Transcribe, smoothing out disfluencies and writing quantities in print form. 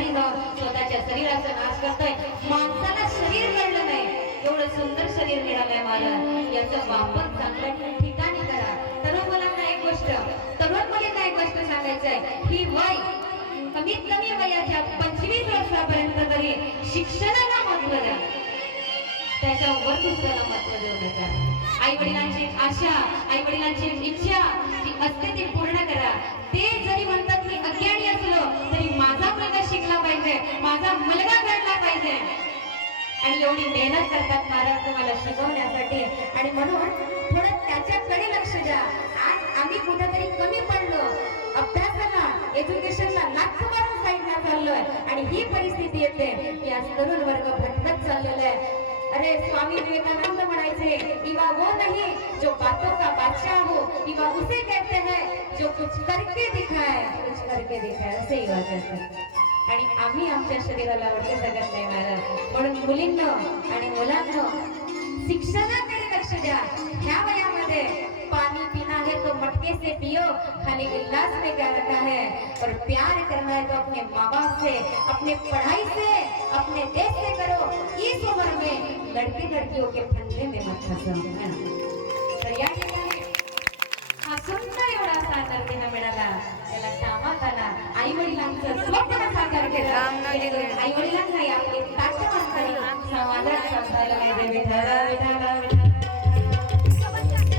आधारी जाऊन स्वतःच्या शरीराचा नाश करतोय. माणसाला शरीर मिळालं नाही, एवढं सुंदर शरीर मिळालंय मला, याचा वापर चांगल्या ठिकाणी करा. तरुण मुलांना एक गोष्ट, तरुण मुलींना एक गोष्ट सांगायचंय, ही वय कमीत कमी वयाच्या 25 वर्षापर्यंत तरी शिक्षणाला महत्व द्या, त्याच्यावर दुसऱ्याला महत्व देऊ नका. आई वडिलांची आशा, आई वडिलांची इच्छा जी असते ती पूर्ण करा. ते जरी म्हणतात की अज्ञानी असलो तरी माझा मुलगा शिकला पाहिजे, माझा मुलगा घडला पाहिजे, आणि एवढी मेहनत करतात महाराज तुम्हाला शिकवण्यासाठी. आणि म्हणून थोडं त्याच्याकडे लक्ष द्या. आज आम्ही कुठेतरी कमी पडलो, अभ्यासाला, एज्युकेशनला लाख मारून साईडला चाललोय, आणि ही परिस्थिती येते की आज तरुण वर्ग भटकत चाललेला आहे. अरे स्वामी विवेकानंद म्हणायचे, इवा वो नहीं जो बातों का बादशाह हो, इवा उसे कहते हैं जो कुछ करके दिखाए, कुछ करके दिखाए, असे इवा कहतात. आणि आम्ही आमच्या शरीराला वरती जगत नाही महाराज. म्हणून मुलींनो आणि मुलांनो, शिक्षणाकडे लक्ष द्या. ह्या वयामध्ये पानी पीना है तो मटके से पियो, खाली गिलास में क्या रखा है, और प्यार करना है तो अपने माँ बाप से, अपने पढ़ाई से, अपने देश से करो. इस उम्र में लड़के लड़कियों के फंदे में मत फंसो. तर या ठिकाणी हा सुंदर एवढा साकार देह मिळाला, त्याला कामात आला. आई वडिलांचं स्वप्न साकार केलं. आई वडिलांना आपले ताट माणसाने समाजात समजायला पाहिजे.